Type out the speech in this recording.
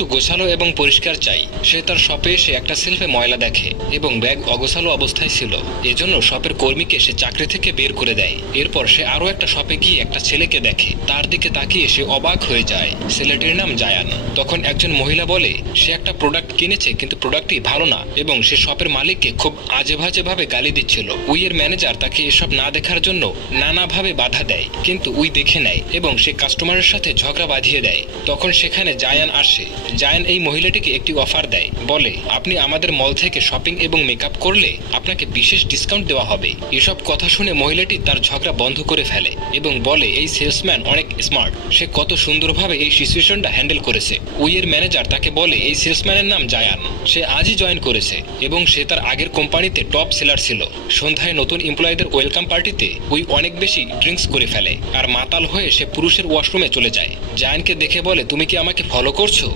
একটু গোছালো এবং পরিষ্কার চাই। সে তার শপে এসে একটা সেলফে ময়লা দেখে এবং ব্যাগ অগোছালো অবস্থায় ছিল। এজন্য শপের কর্মীকে সে চাকরি থেকে বের করে দেয়। এরপর সে আরো একটা শপে গিয়ে একটা ছেলেকে দেখে। তার দিকে তাকিয়ে সে অবাক হয়ে যায়। ছেলেটির নাম জায়ান। তখন একজন মহিলা বলে সে একটা প্রোডাক্ট কিনেছে কিন্তু প্রোডাক্টটি ভালো না এবং সে শপের মালিককে খুব আজে বাজে ভাবে গালি দিচ্ছিল। উইয়ের ম্যানেজার তাকে এসব না দেখার জন্য নানাভাবে বাধা দেয়, কিন্তু উই দেখে নেয় এবং সে কাস্টমারের সাথে ঝগড়া বাঁধিয়ে দেয়। তখন সেখানে জায়ান আসে। জায়ান এই মহিলাটিকে একটি অফার দেয়, বলে আপনি আমাদের মল থেকে শপিং এবং মেকআপ করলে আপনাকে বিশেষ ডিসকাউন্ট দেওয়া হবে। এসব কথা শুনে মহিলাটি তার ঝগড়া বন্ধ করে ফেলে এবং বলে এই সেলসম্যান অনেক স্মার্ট, সে কত সুন্দরভাবে এই সিচুয়েশনটা হ্যান্ডেল করেছে। উইয়ের ম্যানেজার তাকে বলে এই সেলসম্যানের নাম জায়ান, সে আজই জয়েন করেছে এবং সে তার আগের কোম্পানিতে টপ সেলার ছিল। সন্ধ্যায় নতুন এমপ্লয়ীদের ওয়েলকাম পার্টিতে উই অনেক বেশি ড্রিঙ্কস করে ফেলে আর মাতাল হয়ে সে পুরুষের ওয়াশরুমে চলে যায়। জায়ানকে দেখে বলে তুমি কি আমাকে ফলো করছো?